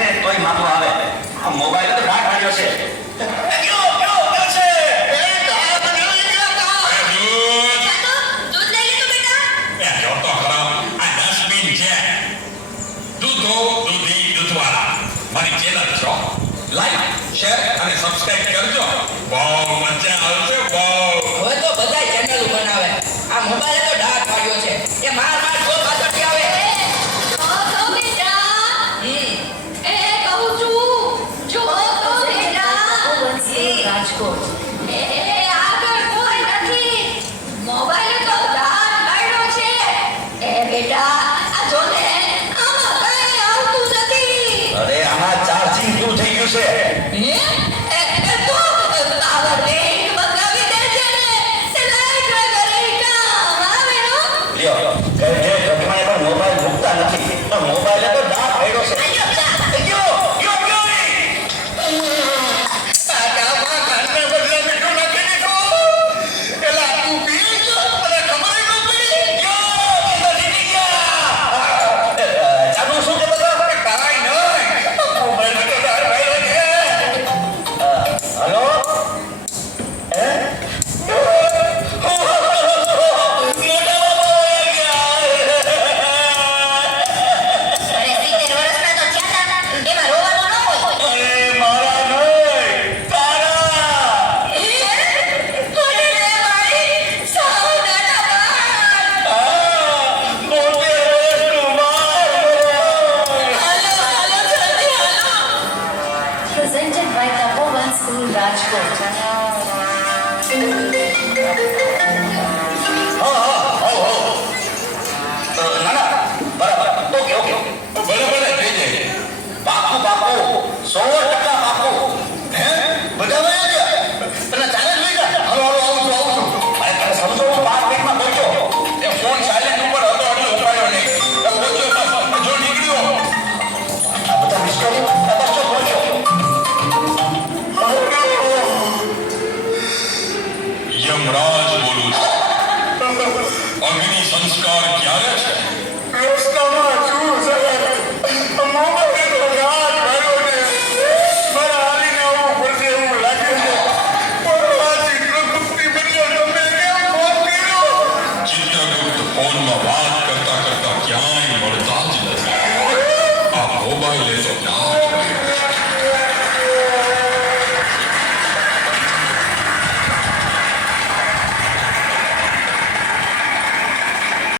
ને તોય માથું આવે. આ મોબાઈલ તો ઘાટ આવ્યો છે. કયો છે? એ ધાર બનાવી ગયા. અરે દૂધ દૂધ લઈ લે તો બેટા. એ જો તો ખરો આ ડસ્ટબિન છે. દૂધી દૂધવાળા મારી ચેનલ છો. લાઈક શેર અને સબસ્ક્રાઇબ કરજો. બહુ મજા આવશે બહુ. હવે તો બધા ચેનલ બનાવે. આ મોબાઈલ તો ડાઘ પાડ્યો છે. એ માર જો પાછળથી આવે. જો બેટા. એ કહું છું. જો બેટા. રાજકોટ એ આગળ કોઈ નથી. મોબાઈલ તો દાન પાડ્યો છે. એ બેટા આ જો ને આમાં કઈ આવતું નથી. અરે આમાં ચાર્જિંગ પૂરું થઈ ગયું છે. એ તો પાવર બેંક મંગાવી દેજે ને. તે લાઈટ વગર કામ આવે હો. લ્યો કે ઘરમાં પણ મોબાઈલ મૂકતા નથી. પણ મોબાઈલ તો ડાઘ આવ્યો છે. આયો ચા. કયો કાકામાં કાનને બદલે મીઠું નાખી દીધું. એલા તું પી ગયો? મને ખબર ય ન પડી. અંદર જીતી ગયા. જાદુ શું છે બધા? કાંઈ નહીં. મોબાઈલ તો ડાઘ આવ્યો છે. હલો? હે? મોટા બાબા આવી ગયા. અરે 70 વર્ષના તો થયા તા. એમાં રોવાનું ન હોય. અરે મારા નહીં, તારા. અરે રે મારી સાવ નાના બાળ. બોતેર વર્ષનું બાળ. હાલો જલ્દી હાલો. presented by Tapovan School Rajkot ના ના, બરાબર. ઓકે. ભલે ભલે થઈ જાય. પાકું 100% પાકું. હે? બધા વયા ગયા? તને ચાલે જ લઈ જા. હાલો આવું છું. અરે તમે સમજો, હું 5 મિનિટમાં પહોંચ્યો. એ ફોન સાયલેન્ટ ઉપર હતો એટલે ઉપાડ્યો નહીં. એ પહોંચ્યો બસ. જો નીકળ્યો. આ બધા મિસ કર્યું. બસ જો પહોંચ્યો. યમરાજ બોલું છું. અગ્નિ સંસ્કાર ક્યારે છે? રસ્તામાં છું સાહેબ. મોબાઈલ તો ડાઘ આવ્યો છે. મારા હાલીને આવવું પડશે એવું લાગે છે. પણ આ ચિત્રગુપ્તની બદલે તમે કેમ ફોન કર્યો? ચિત્રગુપ્ત ફોનમાં વાત કરતા ક્યાંય મળતા જ નથી. આ મોબાઈલે તો ડાઘ